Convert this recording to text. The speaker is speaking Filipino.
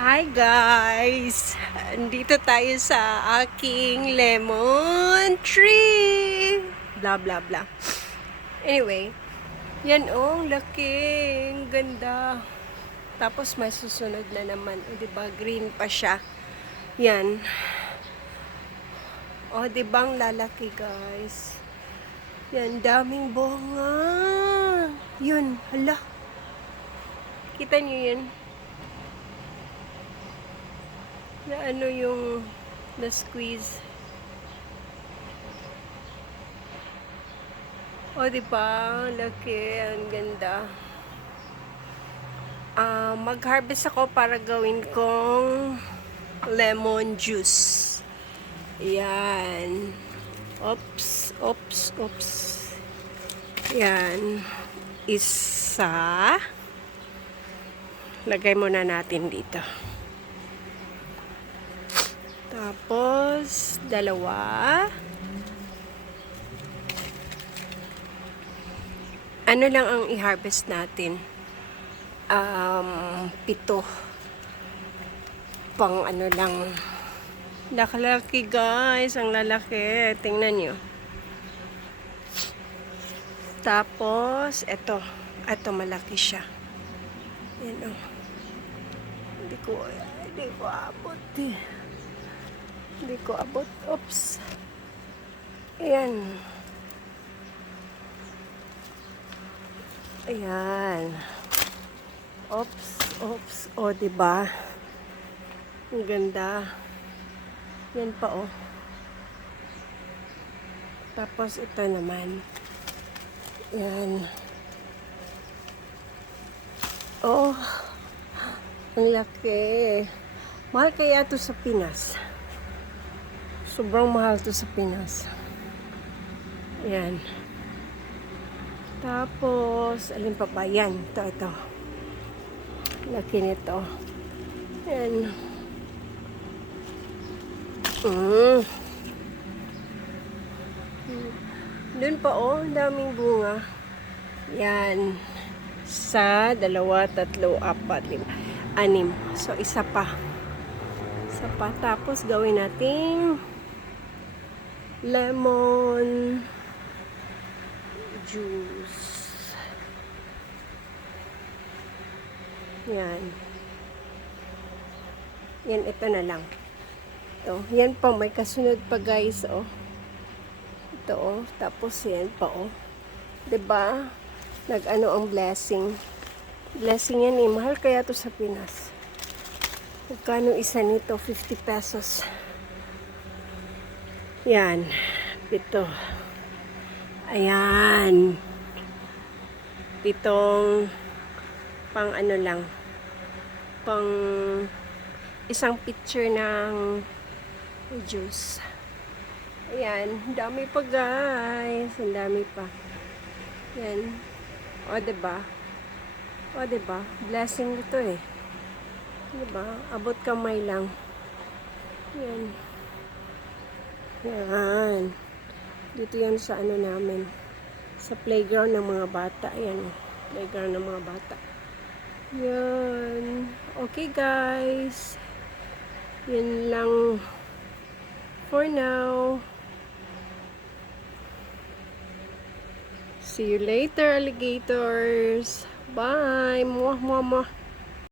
Hi guys! Andito tayo sa aking lemon tree! Blah blah blah. Anyway, yan oh, laki. Ang ganda. Tapos may susunod na naman. O, diba? Green pa siya. Yan. O, diba ang lalaki guys? Yan, daming bunga. Yun, hala. Kita niyo yun? Na ano yung na-squeeze. O, diba? Laki. Ang ganda. Mag-harvest ako para gawin kong lemon juice. Yan. Oops, oops, oops. Yan. Isa. Lagay muna natin dito. Tapos, dalawa. Ano lang ang i-harvest natin? 7. Pang ano lang. Nakalaki guys. Ang lalaki. Tingnan nyo. Tapos, eto. Eto malaki siya. Yan o. Hindi ko abot eh. Hindi ko abot. Oops. Ayan. Ayan. Oops, oops. O, diba? Ang ganda. Yan pa, oh. Tapos, ito naman. Yan. Oh. Ang laki. Mahal kaya ito sa Pinas. Sobrang mahal ito sa Pinas. Yan. Tapos, alin pa ba? Yan. Ito. Laki nito. Yan. Doon pa oh, daming bunga. Yan. 1, 2, 3, 4, 5, 6. So, isa pa. Isa pa. Tapos, gawin natin lemon juice. Yan. Yan, ito na lang. Ito. Yan pa, may kasunod pa guys, oh. Ito, oh. Tapos, yan pa, oh. Diba? Nag-ano ang blessing. Blessing yan, eh. Mahal kaya to sa Pinas. Magkano isa nito? 50 pesos. Yan. 7. Ayan. 7 pang ano lang. Pang isang picture ng juice. Ayan. Dami pa guys. Ang dami pa. Yan. O, diba? O, diba? Blessing ito eh. Diba? Abot kamay lang. Yan. Yan. Dito yan sa ano namin. Sa playground ng mga bata. Ayan. Playground ng mga bata. Yan. Okay guys. Yan lang for now. See you later, alligators. Bye. Mwah, mwah, mwah.